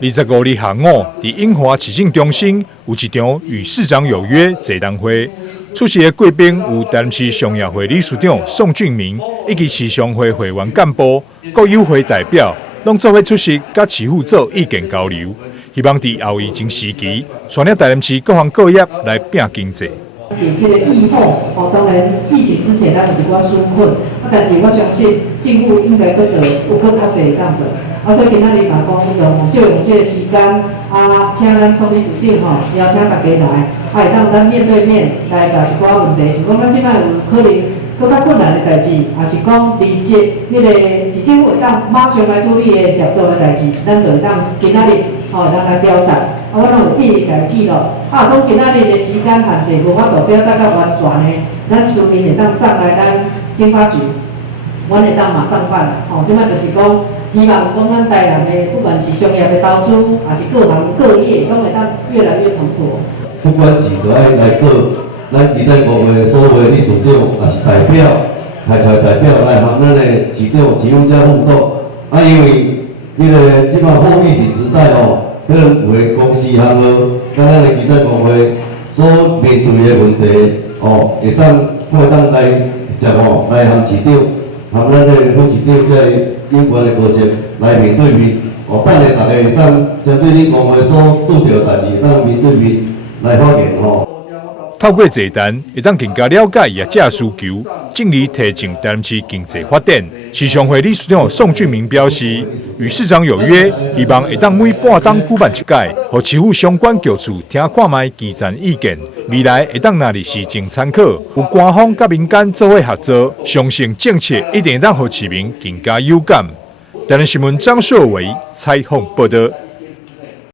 25日下午，伫永华市政中心有一场与市长有约座谈会。出席的贵宾有台南市商业会理事长宋俊明，以及市商会会员干部、各友会代表，拢做伙出席，甲市府做意见交流，希望伫后疫情时期，带领台南市各行各业来拼经济。这个疫后，当然疫情之前咱有一寡纾困，但是我相信政府应该搁做，有搁较侪当做。所以今仔日嘛讲，就用这个时间，请咱宋理事长邀请大家来，会当咱面对面来甲一寡问题，像讲咱即摆有可能搁较困难的代志，也是讲立即迄个市政府会当马上来处理的协助的代志，咱就会当今仔日咱来表达。我拢有记家记录，当今仔日的时间限制无法度表达到完全的，咱书面会当送来咱警察局，阮会当马上办。即摆就是讲，希望讲咱台南的不管是商业的投资，还是各行各业，拢会当越来越蓬勃。不管是就爱来做咱25个所有的理事长，也是代表派出来代表来和咱的市长、市府遮互动。因为迄个即摆后疫情时代可能有的公司行号，甲咱的基层工会所面对的问题，会当来直接来和市长、和咱的副市长这有关的高层来面对面，等下大家会当针对恁工会所拄到的代志，当面对面来发言透过座谈，会当更加了解业者需求，进而提振台南市经济发展。市商会理事长宋俊明表示，与市长有约，希望会当每半冬举办一届，和市府相关局处听看卖基层意见。未来会当拿入市政参考，有官方甲民间做伙合作，相信政策一定会当让市民更加有感。台南新闻张硕伟采访报道。